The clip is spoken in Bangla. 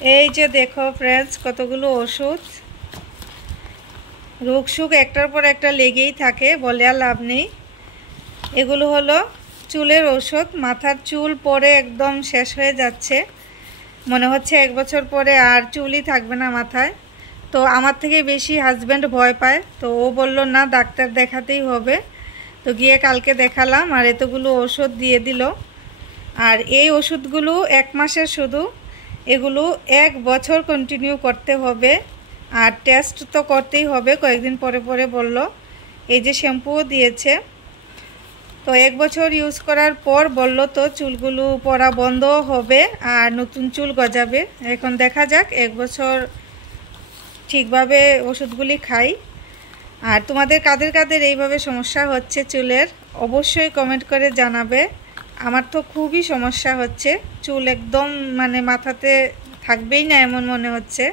এই যে দেখো फ्रेंड्स কতগুলো ওষুধ রোগ সুখ একটার পর একটা লেগেই থাকে বলে আর লাভ নেই। এগুলো হলো চুলের ওষুধ। মাথার চুল পড়ে একদম শেষ হয়ে যাচ্ছে, মনে হচ্ছে এক বছর পরে আর চুলই থাকবে না মাথায়। তো আমার থেকে বেশি হাজব্যান্ড ভয় পায়, তো ও বলল না ডাক্তার দেখাতেই হবে। তো গিয়ে কালকে দেখালাম আর এতগুলো ওষুধ দিয়ে দিল। আর এই ওষুধগুলো 1 মাসের শুধু, এগুলো 1 বছর কন্টিনিউ করতে হবে। আর টেস্ট তো করতেই হবে কয়েকদিন পরে পরে বলল। এই যে শ্যাম্পুও দিয়েছে। তো 1 বছর ইউজ করার পর বলল তো চুলগুলো পড়া বন্ধ হবে আর নতুন চুল গজাবে। এখন দেখা যাক 1 বছর ঠিকভাবে ওষুধগুলি খাই। আর তোমাদের কাদের কাদের এইভাবে সমস্যা হচ্ছে চুলের অবশ্যই কমেন্ট করে জানাবে। আমার তো খুবই সমস্যা হচ্ছে, চুল একদম মানে মাথাতে থাকবেই না এমন মনে হচ্ছে।